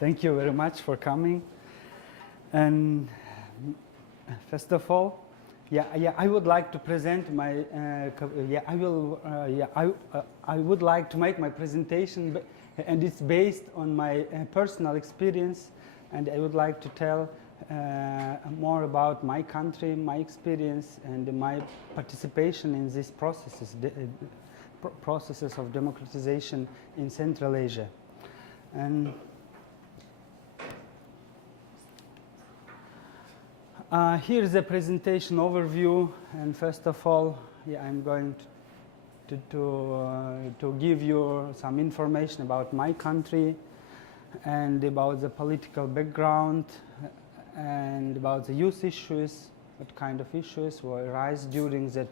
Thank you very much for coming. And first of all, I would like to present my. I would like to make my presentation, and it's based on my personal experience, and I would like to tell more about my country, my experience, and my participation in these processes, processes of democratization in Central Asia. And here is a presentation overview, and first of all, I'm going to give you some information about my country and about the political background and about the youth issues, what kind of issues will arise during that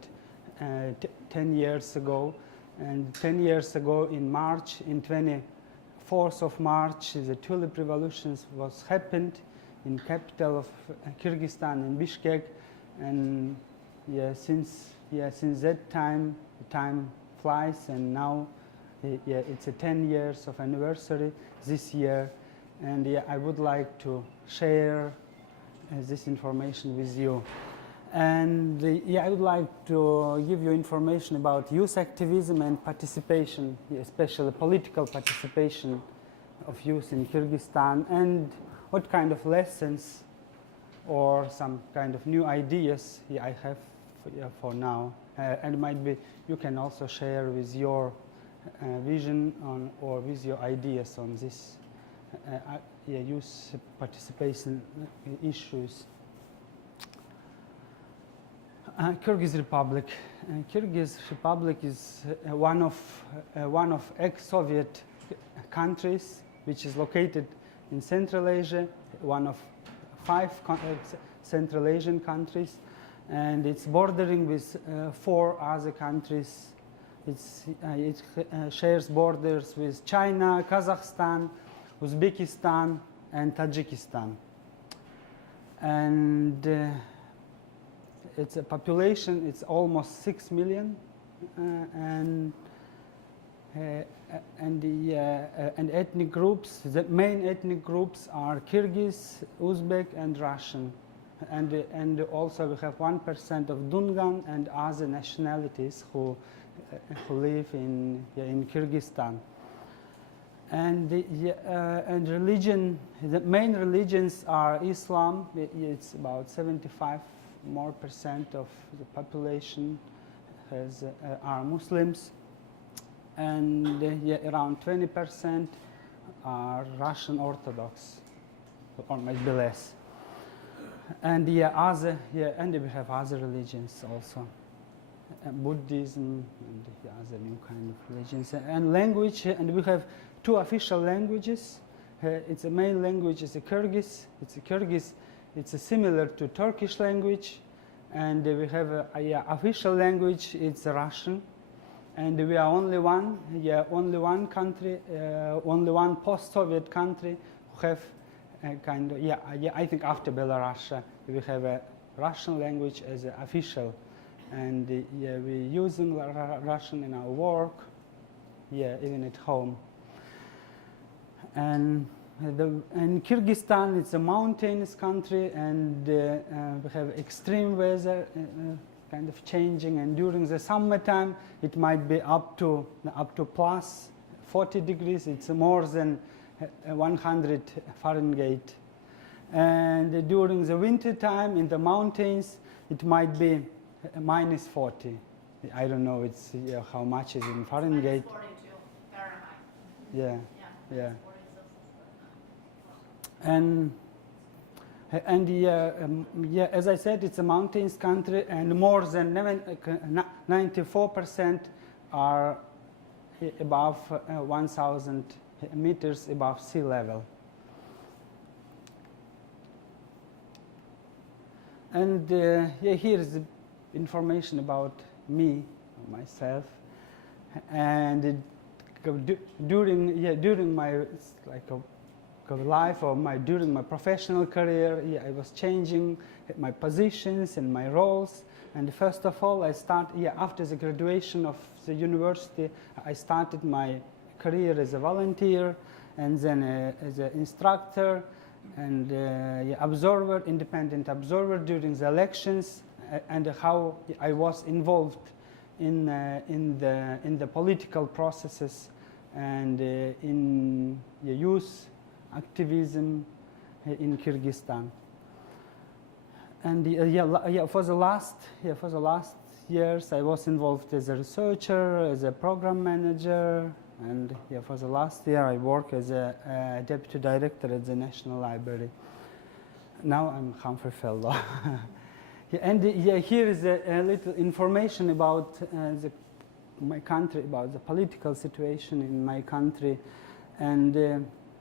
10 years ago. And 10 years ago in March, in 24th of March, the Tulip Revolution was happened in capital of Kyrgyzstan, in Bishkek, and since that time flies, and now it's a 10 years of anniversary this year, and I would like to share this information with you. And I would like to give you information about youth activism and participation, especially political participation of youth in Kyrgyzstan, and what kind of lessons or some kind of new ideas I have for now. And might be you can also share with your vision on, or with your ideas on this youth participation issues. Kyrgyz Republic. Kyrgyz Republic is one of ex-Soviet countries which is located in Central Asia, one of 5 Central Asian countries, and it's bordering with 4 other countries. It shares borders with China, Kazakhstan, Uzbekistan, and Tajikistan. And its a population, it's almost 6 million, and ethnic groups. The main ethnic groups are Kyrgyz, Uzbek, and Russian, and also we have 1% of Dungan and other nationalities who live in Kyrgyzstan. And religion, the main religions are Islam. It's about 75% of the population are Muslims, and around 20% are Russian Orthodox, or maybe less. And and we have other religions also, Buddhism and other new kind of religions. And language, and we have 2 official languages. Its main language is Kyrgyz. It's Kyrgyz. It's similar to Turkish language, and we have a official language. It's Russian, and we are only one country, only one post-Soviet country who have kind of I think after Belarus we have a Russian language as official, and we're using Russian in our work, even at home. And Kyrgyzstan, it's a mountainous country, and we have extreme weather, kind of changing. And during the summertime, it might be up to plus 40 degrees. It's more than 100 Fahrenheit. And during the winter time in the mountains, it might be minus 40. I don't know. It's how much is in Fahrenheit. Minus 42 Fahrenheit. Yeah. And as I said, it's a mountainous country, and more than 94% are above 1,000 meters above sea level. And here is the information about me, myself, and during my life, or during my professional career, I was changing my positions and my roles. And first of all, I after the graduation of the university, I started my career as a volunteer, and then as an instructor and observer, independent observer during the elections, and how I was involved in the political processes and in the youth activism in Kyrgyzstan. And for the last years, I was involved as a researcher, as a program manager, and for the last year, I work as a deputy director at the National Library. Now I'm Humphrey Fellow. And here is a little information about my country, about the political situation in my country, and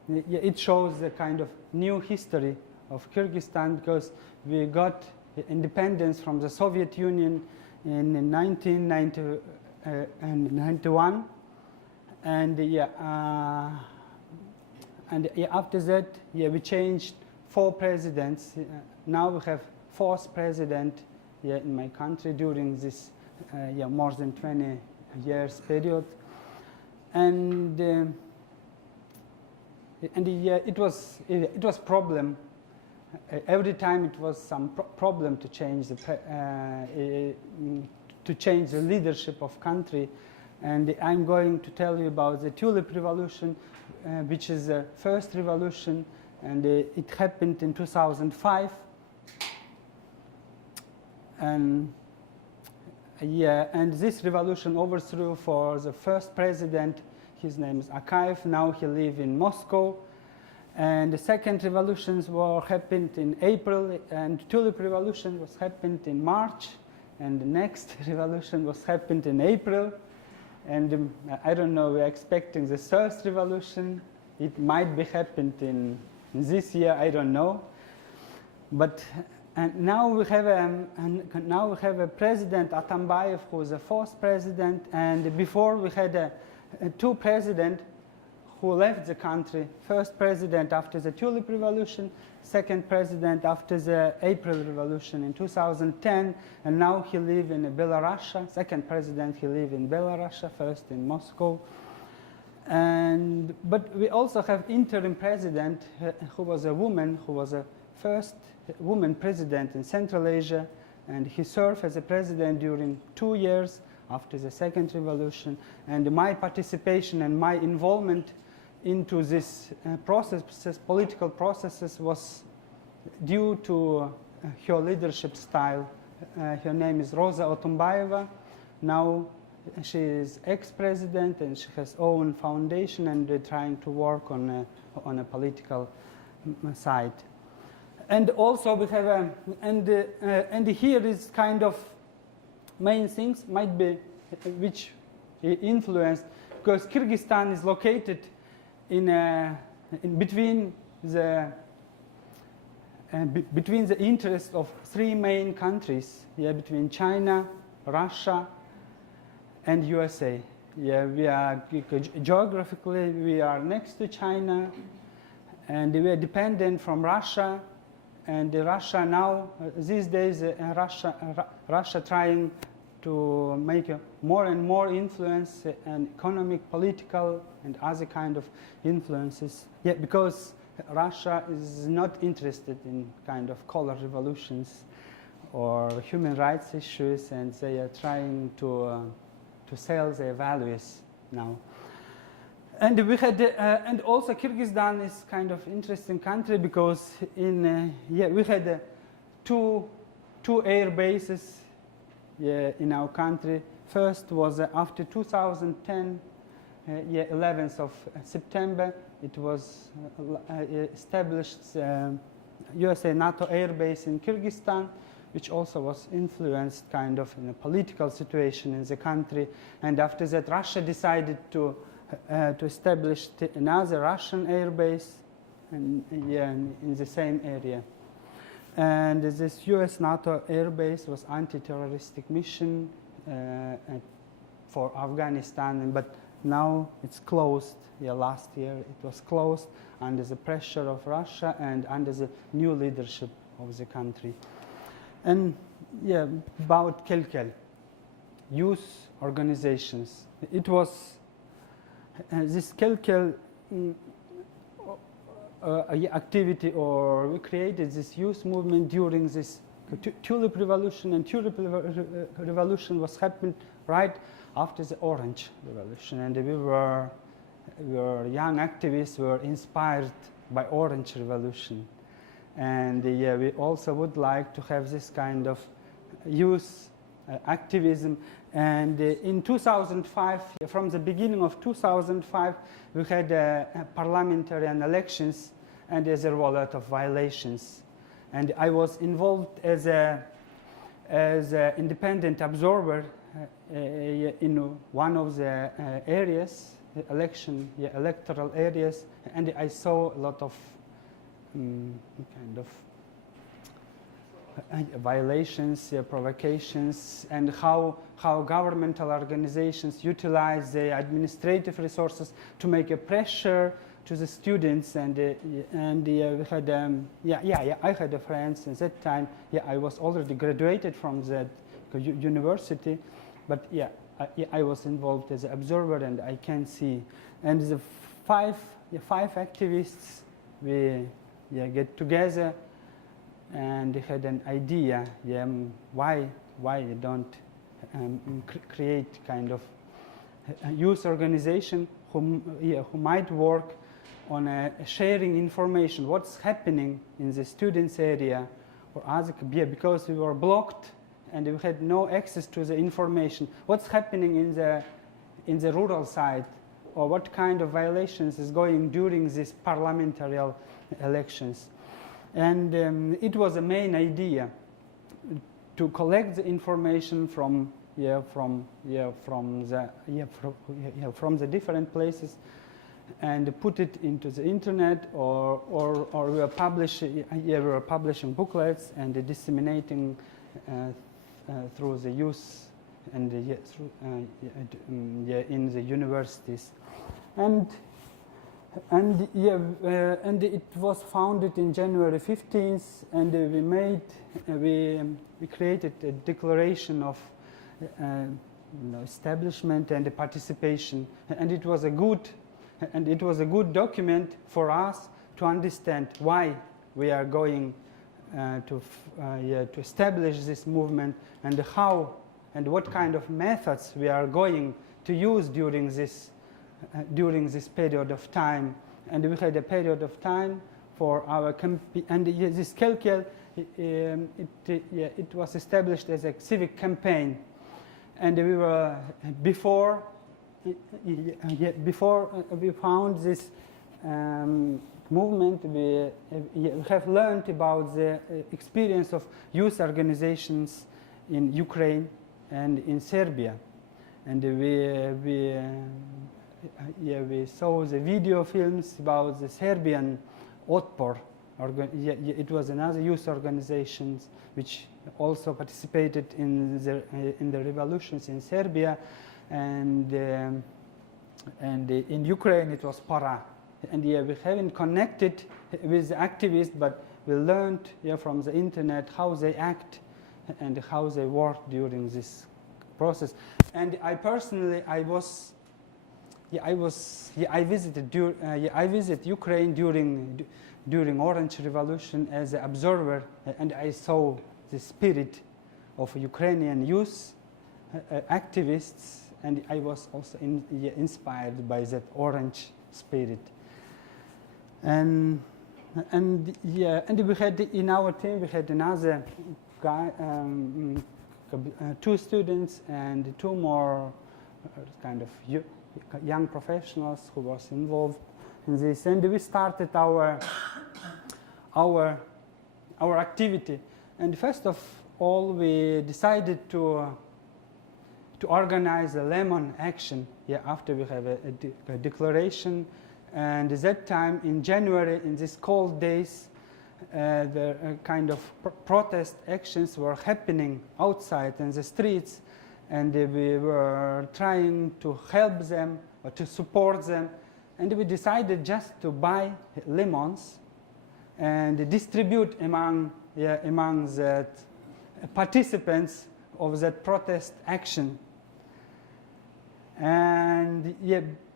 it shows the kind of new history of Kyrgyzstan, because we got independence from the Soviet Union in 1991, and after that, we changed 4 presidents. Now we have 4th president in my country during this more than 20 years period, and it was problem. Every time it was some problem to change the leadership of country, and I'm going to tell you about the Tulip Revolution, which is the first revolution, and it happened in 2005. And and this revolution overthrew for the first president. His name is Akayev. Now he lives in Moscow. And the second revolutions happened in April, and Tulip Revolution was happened in March, and the next revolution was happened in April. And I don't know, we're expecting the third revolution. It might be happened in this year, I don't know. But now we have a president, Atambayev, who is the 4th president, and before we had 2 presidents who left the country. First president after the Tulip Revolution, second president after the April Revolution in 2010, and now he lives in Belarus. Second president, he lives in Belarus, first in Moscow. But we also have interim president who was a woman, who was the first woman president in Central Asia, and he served as a president during 2 years after the second revolution. And my participation and my involvement into this political processes, was due to her leadership style. Her name is Rosa Otumbayeva. Now she is ex-president, and she has own foundation, and we're trying to work on a political side. And also we have and here is kind of main things might be which influenced, because Kyrgyzstan is located in between the interests of 3 main countries, between China, Russia, and USA. We are geographically we are next to China, and we are dependent from Russia. And Russia now, these days, Russia trying to make more and more influence and economic, political, and other kind of influences. Because Russia is not interested in kind of color revolutions or human rights issues, and they are trying to sell their values now. And we had, and also Kyrgyzstan is kind of interesting country, because we had two air bases in our country. First was after 2010, 11th of September, it was established USA NATO air base in Kyrgyzstan, which also was influenced kind of in a political situation in the country. And after that, Russia decided to establish another Russian air base in the same area. And this US NATO air base was anti-terroristic mission for Afghanistan, but now it's closed. Last year it was closed under the pressure of Russia and under the new leadership of the country. And about KelKel, youth organizations. It was this KelKel activity, or we created this youth movement during this Tulip Revolution, and Tulip Revolution was happened right after the Orange Revolution, and we were young activists were inspired by Orange Revolution, and yeah, we also would like to have this kind of youth activism. And in 2005, from the beginning of 2005, we had parliamentary elections, and there were a lot of violations. And I was involved as an independent observer in one of the areas, electoral areas, and I saw a lot of kind of violations, provocations, and how governmental organizations utilize the administrative resources to make a pressure to the students. And we had I had a friends at that time. Yeah, I was already graduated from that university, but yeah, I was involved as an observer, and I can see. And the five activists, we get together and had an idea, why you don't create kind of a youth organization who might work on sharing information, what's happening in the students area, or other, because we were blocked and we had no access to the information, what's happening in the rural side, or what kind of violations is going during these parliamentary elections. And it was a main idea to collect the information from the different places and put it into the internet, or we are publishing booklets and disseminating through the youth and in the universities. And it was founded in January 15th, and we created a declaration of establishment and participation, and it was a good document for us to understand why we are going to establish this movement, and how and what kind of methods we are going to use during this period of time. And we had a period of time for our and this KelKel, it was established as a civic campaign, and we were before we found this movement, we have learned about the experience of youth organizations in Ukraine and in Serbia, and we saw the video films about the Serbian Otpor. It was another youth organization which also participated in the revolutions in Serbia, and in Ukraine it was Para. And we haven't connected with the activists, but we learned from the internet how they act and how they work during this process. And I personally, I visited Ukraine during Orange Revolution as an observer, and I saw the spirit of Ukrainian youth activists, and I was also inspired by that orange spirit. And we had in our team, we had another guy, 2 students and 2 more kind of young professionals who was involved in this, and we started our activity. And first of all, we decided to organize a lemon action. After we have a declaration, and at that time in January, in these cold days, the kind of protest actions were happening outside in the streets, and we were trying to help them or to support them, and we decided just to buy lemons and distribute among the participants of that protest action. And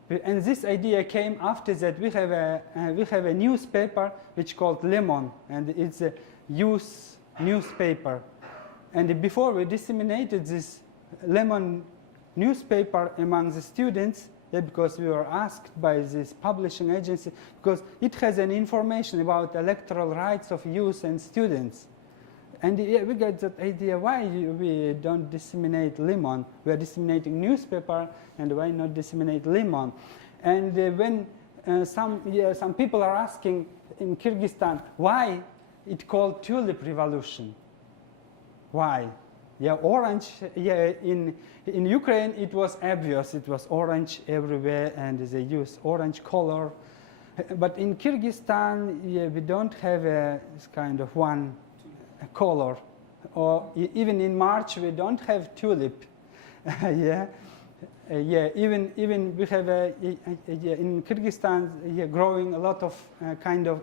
And this idea came after that. We have a newspaper which called Lemon, and it's a youth newspaper. And before we disseminated this Lemon newspaper among the students, because we were asked by this publishing agency, because it has an information about electoral rights of youth and students. And we got that idea, why we don't disseminate Lemon? We are disseminating newspaper, and why not disseminate Lemon? And when some people are asking in Kyrgyzstan, why it called Tulip Revolution? Why? Yeah, orange. Yeah, in Ukraine it was obvious. It was orange everywhere, and they use orange color. But in Kyrgyzstan, yeah, we don't have this kind of one color. Or even in March, we don't have tulip. Yeah, even we have in Kyrgyzstan growing a lot of kind of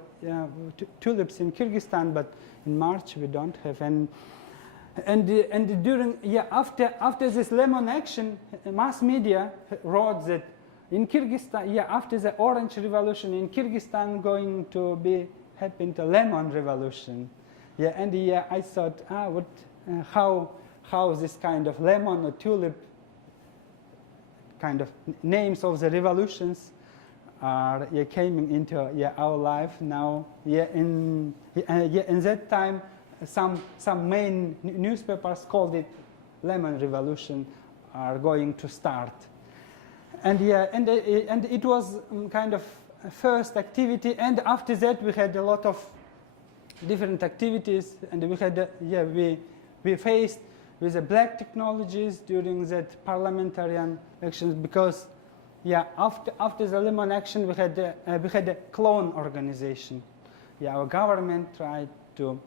tulips in Kyrgyzstan, but in March we don't have. And during after this Lemon action, mass media wrote that in Kyrgyzstan, after the Orange Revolution in Kyrgyzstan, going to be happen the Lemon Revolution. And I thought, how this kind of lemon or tulip kind of names of the revolutions are coming into our life now. In that time, some main newspapers called it Lemon Revolution are going to start. And it was kind of first activity, and after that we had a lot of different activities, and we had we faced with the black technologies during that parliamentarian elections, because after the Lemon action we had a clone organization. Our government tried to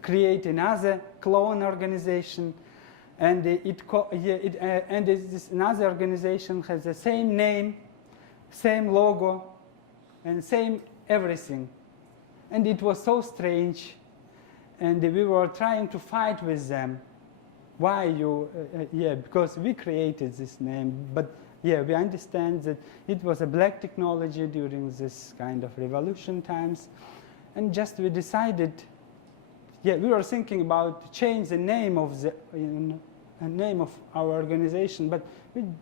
create another clone organization, and this another organization has the same name, same logo, and same everything. And it was so strange, and we were trying to fight with them. Why you? Because we created this name, but we understand that it was a black technology during this kind of revolution times, and just we decided. We were thinking about change the name of the name of our organization, but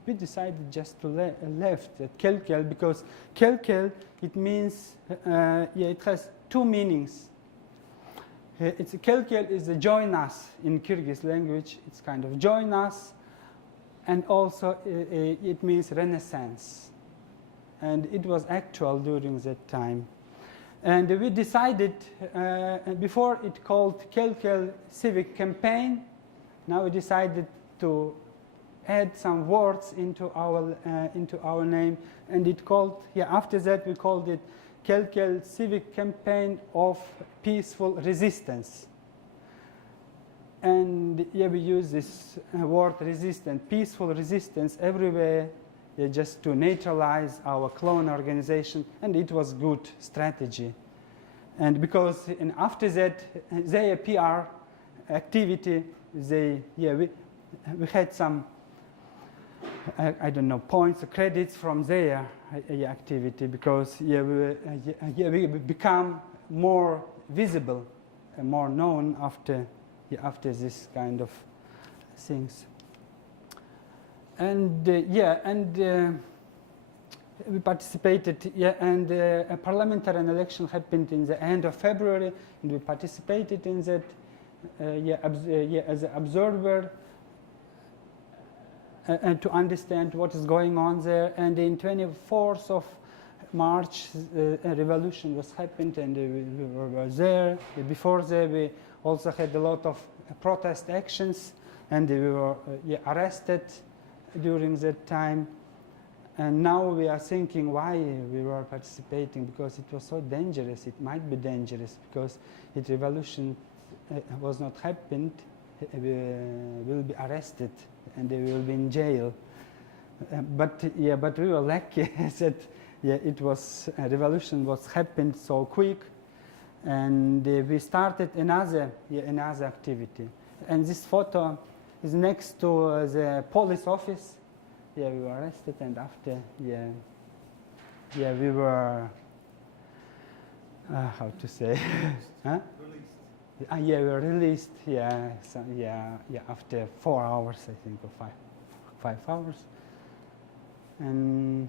we decided just to left KelKel, because KelKel, it means it has two meanings. KelKel is the join us in Kyrgyz language. It's kind of join us, and also it means renaissance, and it was actual during that time. And we decided, before it called KelKel Civic Campaign, now we decided to add some words into our name, and it called, after that we called it KelKel Civic Campaign of Peaceful Resistance. And we use this word resistance, peaceful resistance everywhere, just to neutralize our clone organization, and it was good strategy. And because after that, their PR activity, we had some, I don't know, points or credits from their activity, because we become more visible and more known after this kind of things. And we participated, and a parliamentary election happened in the end of February, and we participated in that as an observer, and to understand what is going on there. And in 24th of March, a revolution was happened, and we were there. Before that, we also had a lot of protest actions, and we were arrested during that time. And now we are thinking why we were participating, because it was so dangerous. It might be dangerous because if revolution was not happened, we will be arrested and they will be in jail. But we were lucky that it was revolution was happened so quick, and we started another activity. And this photo is next to the police office we were arrested, and after, we were, how to say, huh? Released. We were released, so, after 4 hours, I think, or 5 hours. And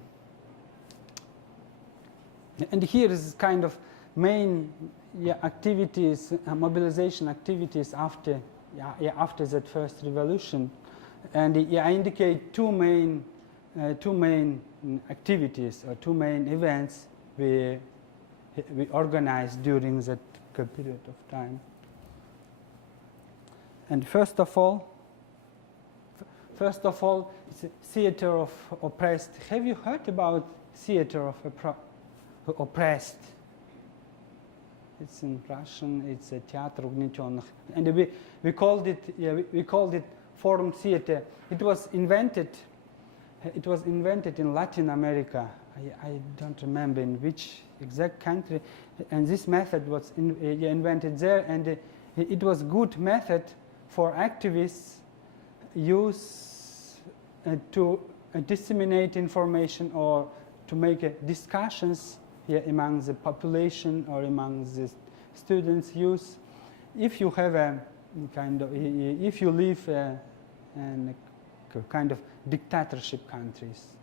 here is kind of main activities, mobilization activities after that first revolution. And I indicate two main activities or two main events we organized during that period of time. And first of all, it's a theater of oppressed. Have you heard about theater of oppressed? It's in Russian. It's a театр угнетенных, and we called it Forum Theater. It was invented in Latin America. I don't remember in which exact country, and this method was invented there, and it was good method for activists use to disseminate information or to make discussions among the population or among the students. Use if you have a kind of, if you live in a kind of dictatorship countries,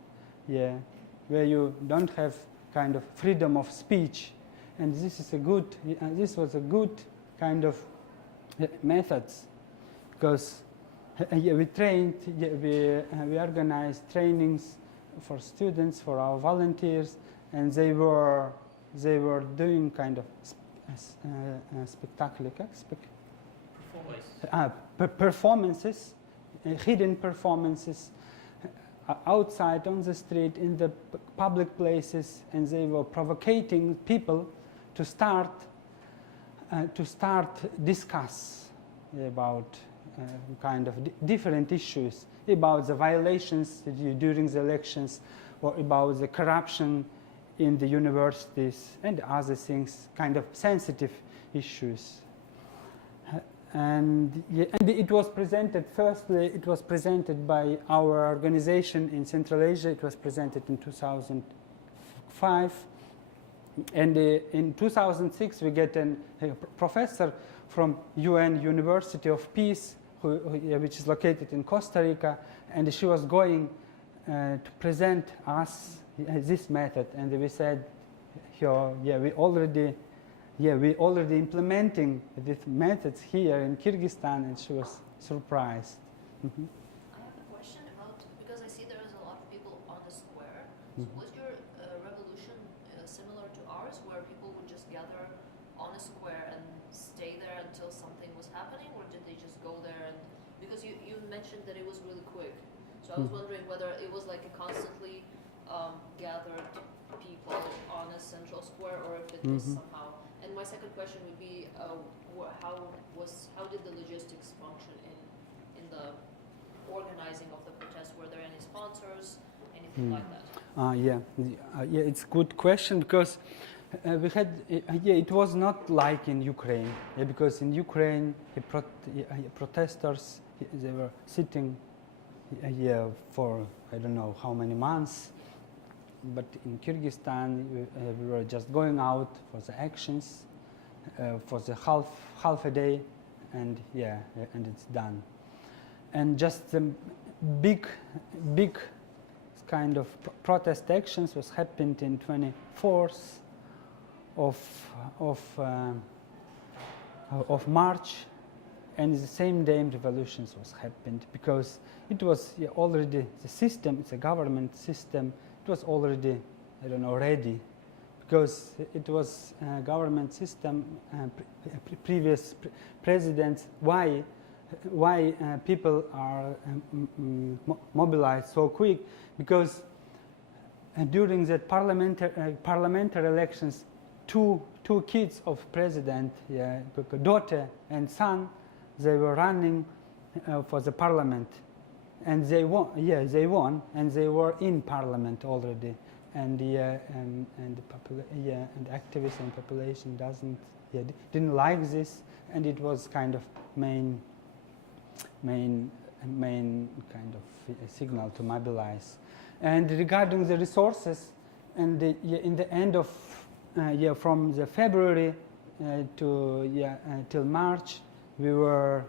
where you don't have kind of freedom of speech, and this was a good kind of methods, because we trained, we organized trainings for students, for our volunteers, and they were doing kind of performances, hidden performances outside on the street, in the public places, and they were provocating people to start discuss about kind of different issues, about the violations during the elections, or about the corruption in the universities and other things, kind of sensitive issues. And it was presented, firstly, it was presented by our organization in Central Asia. It was presented in 2005. And in 2006, we get a professor from UN University of Peace, which is located in Costa Rica, and she was going to present us this method. And we said, we already implementing these methods here in Kyrgyzstan, and she was surprised. Mm-hmm. I have a question about, because I see there is a lot of people on the square. So was your revolution similar to ours, where people would just gather on a square and stay there until something was happening, or did they just go there? And because you mentioned that it was really quick, so I was wondering whether it was like a constantly gathered people on a central square, or if it was somehow. And my second question would be, how did the logistics function in the organizing of the protest? Were there any sponsors, anything like that? It's a good question, because we had, it was not like in Ukraine, because in Ukraine, protesters, they were sitting for I don't know how many months. But in Kyrgyzstan, we were just going out for the actions, for the half a day, and and it's done. And just the big kind of protest actions was happened in 24th of March, and the same day revolutions was happened, because it was already the system. It's a government system. It was already, I don't know, ready, because it was a government system, previous presidents. Why people are mobilized so quick? Because during the parliamentary elections, two kids of president, daughter and son, they were running for the parliament. And they won. They won, and they were in parliament already. And and activism population didn't like this, and it was kind of main main kind of signal to mobilize. And regarding the resources, and in the end of from the February till March, we were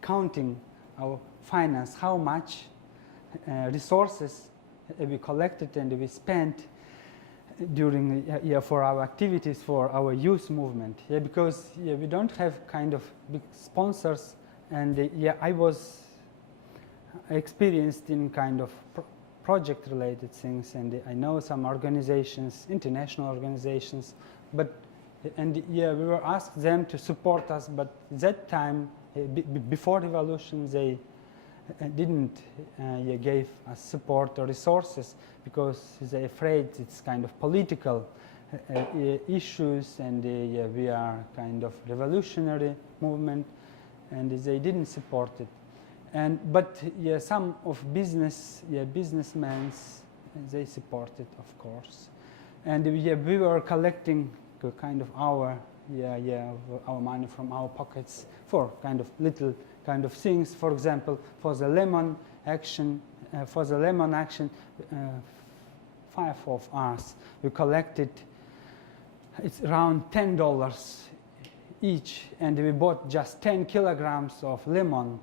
counting our finance, how much resources we collected and we spent during for our activities, for our youth movement. Because we don't have kind of big sponsors, and I was experienced in kind of project-related things, and I know some organizations, international organizations, and we were asked them to support us, but that time, before revolution, they didn't gave us support or resources because they're afraid it's kind of political issues, and we are kind of revolutionary movement, and they didn't support it. But some of businessmen, they supported, of course, and we were collecting kind of our money from our pockets for kind of little kind of things. For example, for the lemon action, 5 of us, we collected, it's around $10 each, and we bought just 10 kilograms of lemon,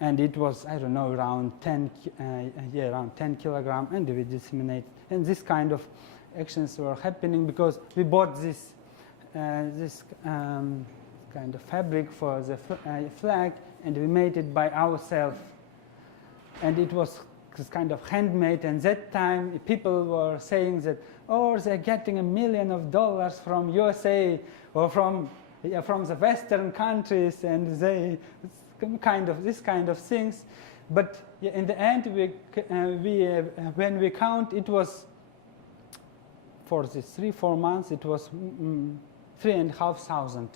and it was, I don't know, around 10 kilograms, and we disseminated. And this kind of actions were happening because we bought this kind of fabric for the flag, and we made it by ourselves, and it was kind of handmade. And that time people were saying that, oh, they're getting $1 million from USA or from the Western countries, and they this kind of things. But in the end, when we count, it was for these 3-4 months, it was $3,500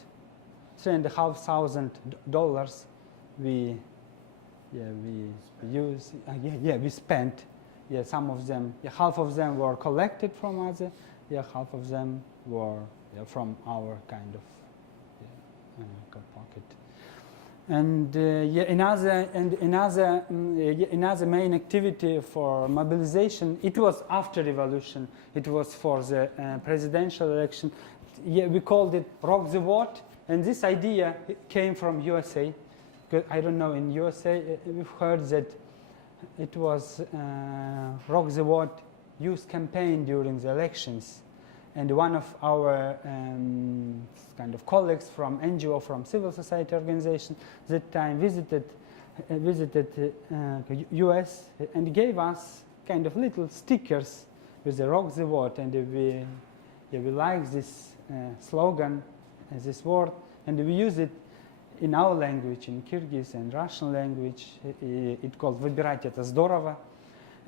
we spent. Some of them, half of them were collected from others, half of them were from our kind of pocket. And another main activity for mobilization, it was after revolution. It was for the presidential election. We called it Rock the Vote, and this idea came from USA. Because I don't know, in USA we've heard that it was Rock the Vote youth campaign during the elections, and one of our kind of colleagues from NGO, from civil society organization, that time visited US and gave us kind of little stickers with the Rock the Vote, and we like this slogan, this word, and we use it in our language, in Kyrgyz and Russian language. It called "Выбирать это здорово,"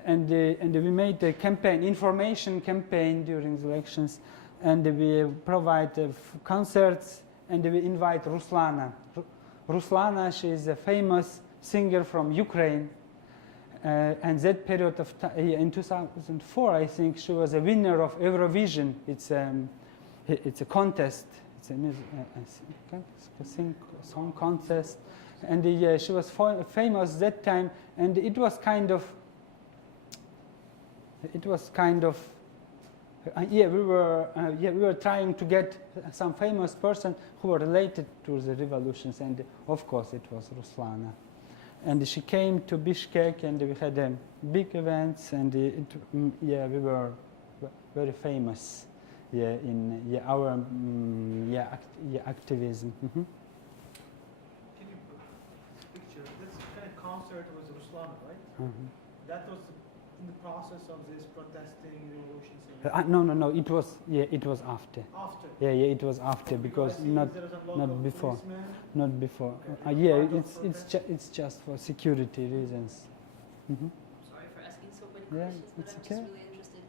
and we made a campaign, information campaign during the elections, and we provide concerts, and we invite Ruslana. Ruslana, she is a famous singer from Ukraine, and that period of time, in 2004, I think, she was a winner of Eurovision. It's a contest. It's a song contest, and she was famous that time. And it was kind of we were trying to get some famous person who were related to the revolutions, and of course it was Ruslana. And she came to Bishkek, and we had big events, and we were very famous. In our activism. Can you picture this kind of concert was Ruslana, right? That was in the process of this protesting revolution. No. It was after. After. It was after, because not before. Not before. It's just for security reasons. Sorry for asking so many questions, but I'm okay. just really interested.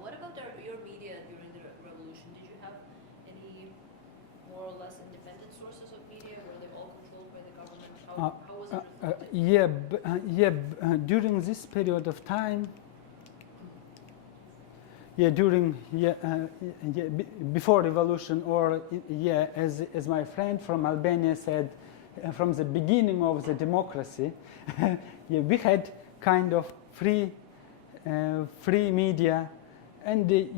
What about your media during the revolution? Did you have any more or less independent sources of media? Were they all controlled by the government? How was it reflected? During this period of time, before revolution, or as my friend from Albania said, from the beginning of the democracy, yeah, we had kind of free media, and we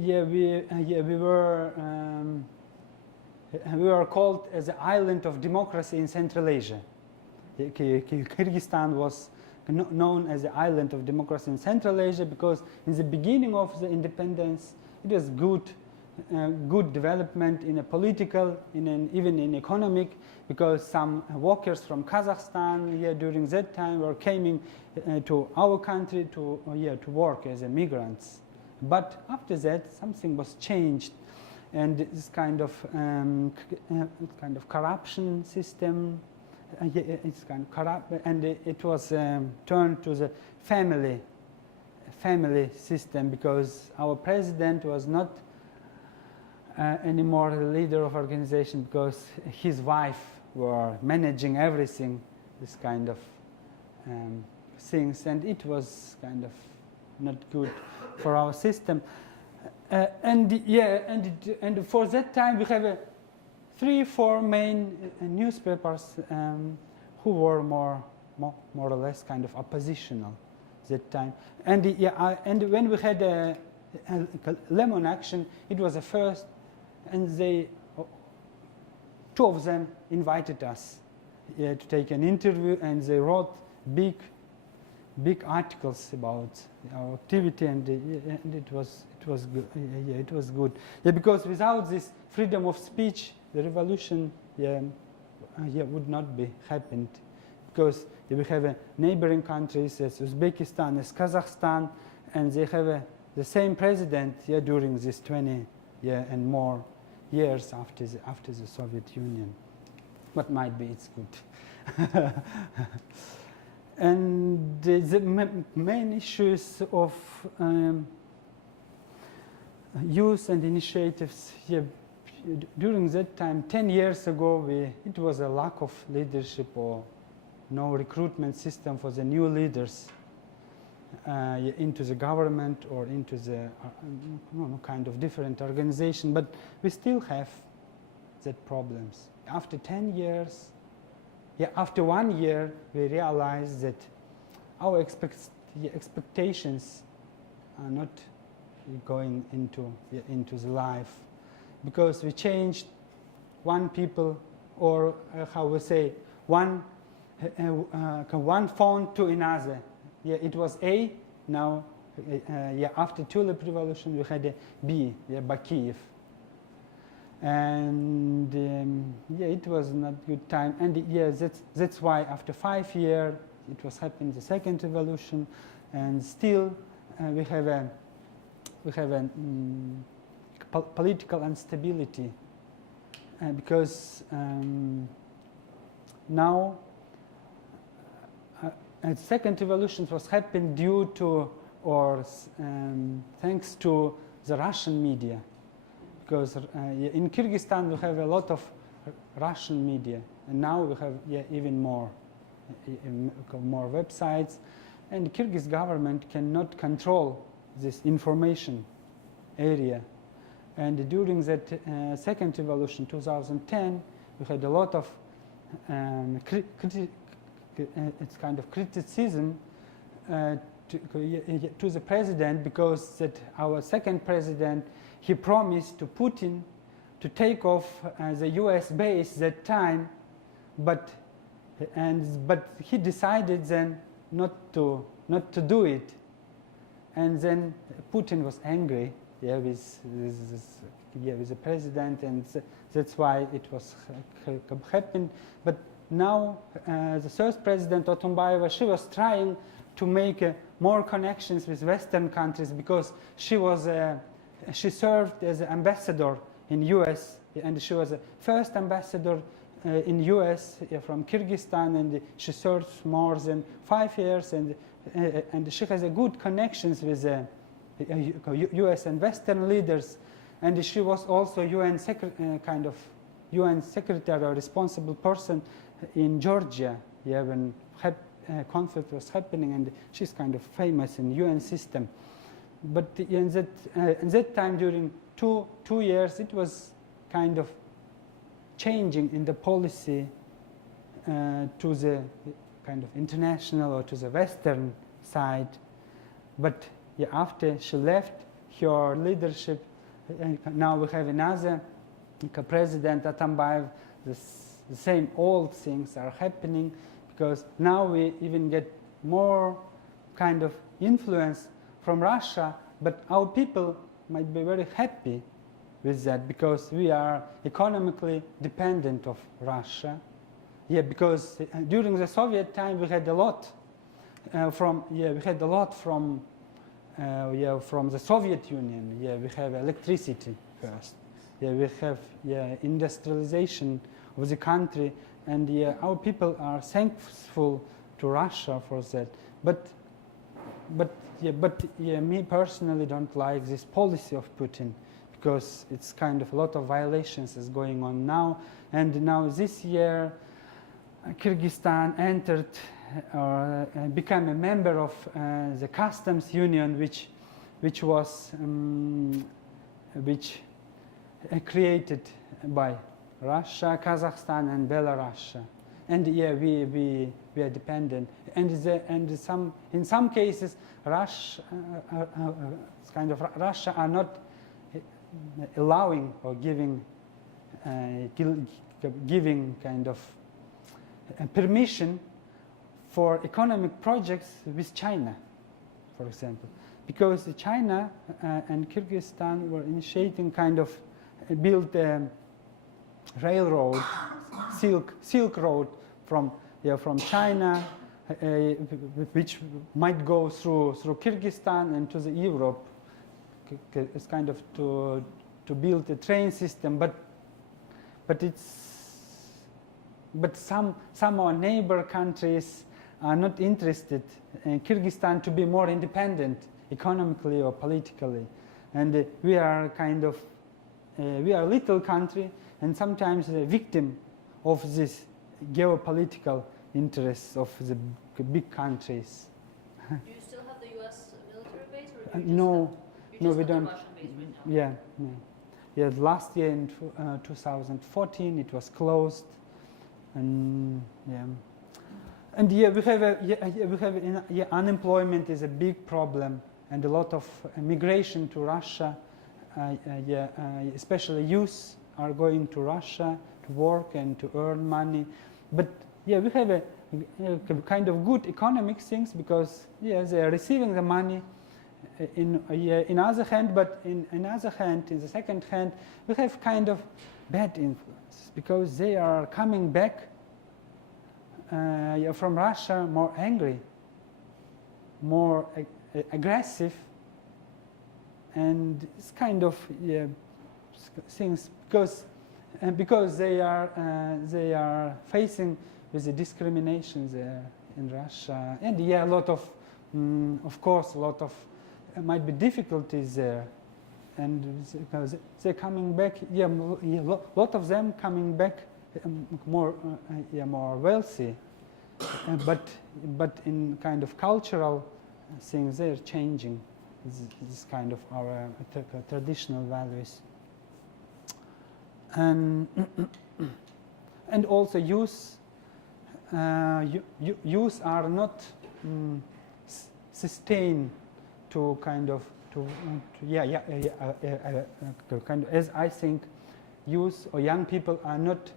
were called as the island of democracy in Central Asia. Kyrgyzstan was known as the island of democracy in Central Asia because in the beginning of the independence, it was good development in a political, even in economic, because some workers from Kazakhstan during that time were coming to our country to work as immigrants. But after that, something was changed, and this kind of corruption system. It's kind of corrupt, and it was turned to the family system because our president was not anymore the leader of organization because his wife were managing everything, this kind of things, and it was kind of not good for our system. And for that time we have 3-4 main newspapers who were more or less kind of oppositional that time. And and when we had a Lemon Action, it was the first, and two of them invited us to take an interview, and they wrote big articles about our activity, and it was good. It was good. Because without this freedom of speech, the revolution would not be happened, because we have neighboring countries as Uzbekistan, as Kazakhstan, and they have the same president during this 20 and more years after the Soviet Union. But might be it's good. And the main issues of youth and initiatives during that time, 10 years ago, it was a lack of leadership or no recruitment system for the new leaders into the government or into the kind of different organization. But we still have that problems. After 10 years, after 1 year, we realized that our expectations are not going into the life, because we changed one people, or how we say, one phone to another. It was A. Now, after Tulip Revolution, we had a B. Bakiev. And it was not good time. And that's why after 5 years, it was happening the second revolution, and still we have a political instability, because now the second revolution was happening due to or thanks to the Russian media, because in Kyrgyzstan we have a lot of Russian media, and now we have even more websites, and the Kyrgyz government cannot control this information area. And during that second revolution, 2010, we had a lot of it's kind of criticism to the president, because that our second president, he promised to Putin to take off the U.S. base that time, but he decided then not to do it, and then Putin was angry with the president, and that's why it was happened. But now the first president, Otunbayeva, she was trying to make more connections with Western countries, because she served as an ambassador in U.S., and she was the first ambassador in U.S. From Kyrgyzstan, and she served more than 5 years, and she has a good connections with U.S. and Western leaders, and she was also UN secretary or responsible person in Georgia when conflict was happening, and she's kind of famous in UN system. But in that time, during two years, it was kind of changing in the policy to the kind of international or to the Western side. But yeah, after she left her leadership, now we have another President Atambayev. The same old things are happening, because now we even get more kind of influence from Russia, but our people might be very happy with that, because we are economically dependent of Russia. Yeah, because during the Soviet time we had a lot from the Soviet Union. Yeah, we have electricity first. Yeah, we have industrialization of the country, and our people are thankful to Russia for that. But me personally don't like this policy of Putin, because it's kind of a lot of violations is going on now. And now this year, Kyrgyzstan entered or became a member of the customs union, which was created by Russia, Kazakhstan, and Belarus. And yeah, we are dependent. And in some cases, Russia are not allowing or giving kind of permission for economic projects with China, for example, because China and Kyrgyzstan were initiating kind of build a railroad, Silk Road from China, which might go through Kyrgyzstan and to the Europe. It's kind of to build a train system, but some our neighbor countries are not interested in Kyrgyzstan to be more independent economically or politically, and we are kind of we are a little country and sometimes a victim of this geopolitical interests of the big countries. Do you still have the U.S. military base, or do you no, we have don't. the Russian base right now? Yeah. Last year in 2014 it was closed, and unemployment is a big problem, and a lot of migration to Russia. Especially youth are going to Russia to work and to earn money. But we have a kind of good economic things, because they are receiving the money in other hand, but in another hand, in the second hand, we have kind of bad influence, because they are coming back from Russia more angry, more aggressive, and it's kind of things because they are facing with the discrimination there in Russia, and a lot of course a lot of might be difficulties there, and because they're coming back, a lot of them coming back more wealthy, but in kind of cultural things they're changing. This kind of our traditional values, and also youth are not sustained to kind of kind of, as I think, youth or young people are not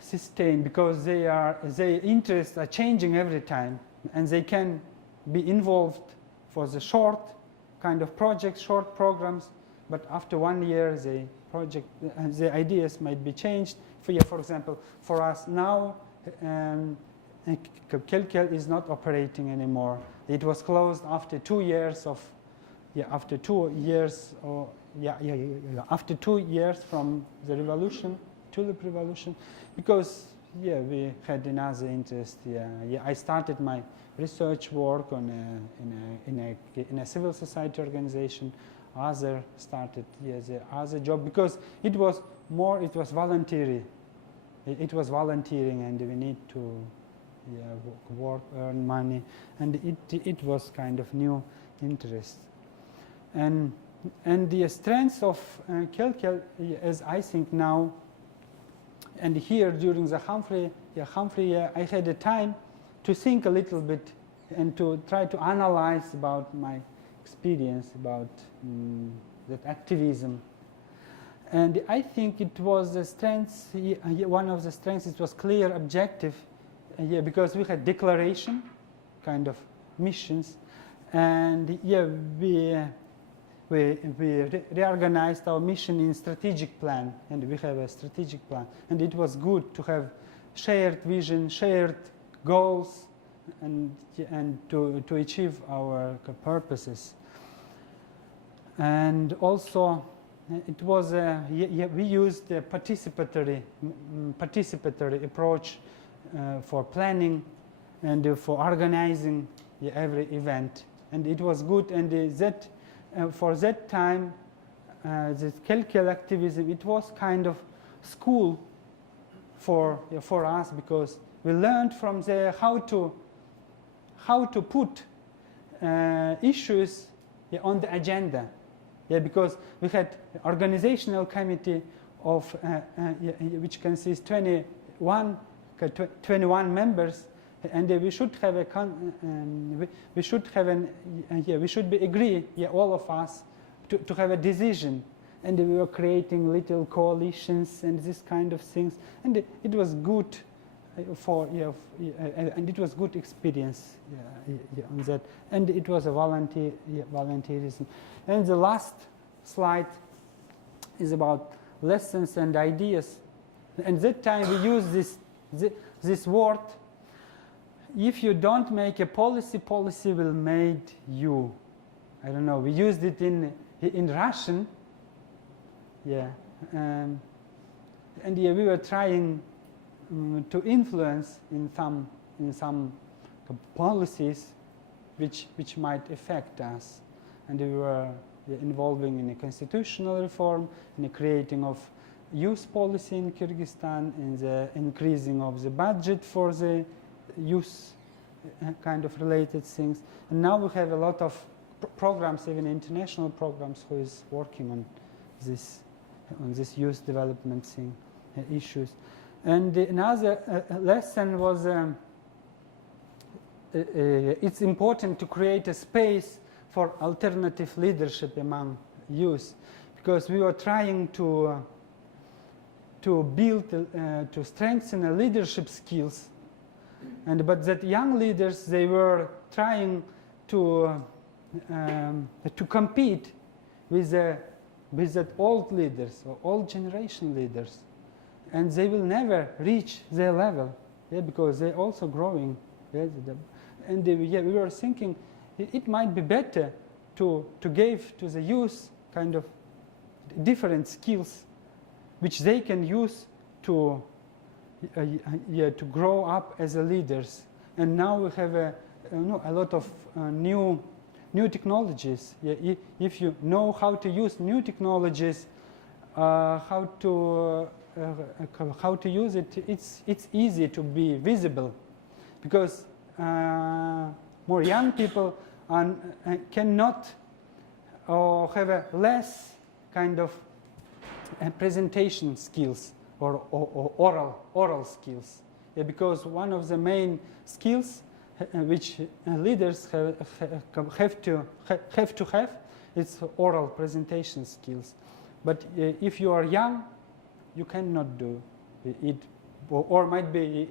sustained, because their interests are changing every time, and they can be involved for the short kind of projects, short programs, but after 1 year the ideas might be changed. For example, for us now, KelKel is not operating anymore. It was closed after 2 years of after 2 years from the revolution, Tulip Revolution, because we had another interest. I started my research work on in a civil society organization. Other started the other job, because it was voluntary. It was volunteering, and we need to work, earn money, and it was kind of new interest. And the strength of KelKel, as I think now, And here during the Humphrey, I had the time to think a little bit and to try to analyze about my experience about that activism. And I think it was the strength, one of the strengths, it was clear objective, because we had declaration, kind of missions, and we reorganized our mission in strategic plan, and we have a strategic plan. And it was good to have shared vision, shared goals, and to achieve our purposes. And also, it was we used a participatory approach for planning and for organizing every event, and it was good. And that for that time, the KelKel activism, it was kind of school for us, because we learned from there how to put issues on the agenda. Because we had organizational committee of which consists 21 members, and we should have we should be agree, all of us, to have a decision. And we were creating little coalitions and this kind of things, and it was good and it was good experience on that, and it was a volunteerism. And the last slide is about lessons and ideas. And that time we used this word: if you don't make a policy, policy will make you. I don't know. We used it in Russian. And we were trying to influence in some policies which might affect us, and we were involving in a constitutional reform, in the creating of youth policy in Kyrgyzstan, in the increasing of the budget for the youth kind of related things. And now we have a lot of programs, even international programs, who is working on this youth development thing, issues. And another lesson was it's important to create a space for alternative leadership among youth, because we were trying to build, to strengthen the leadership skills, but that young leaders, they were trying to compete with that old leaders or old generation leaders, and they will never reach their level, because they're also growing. And we were thinking it might be better to give to the youth kind of different skills which they can use to grow up as leaders. And now we have a lot of new technologies. If you know how to use new technologies, how to use it, it's easy to be visible, because more young people cannot or have a less kind of presentation skills or oral skills, because one of the main skills which leaders have to have is oral presentation skills. But if you are young, you cannot do it, or might be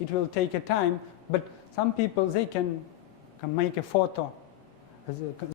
it will take a time. But some people, they can make a photo.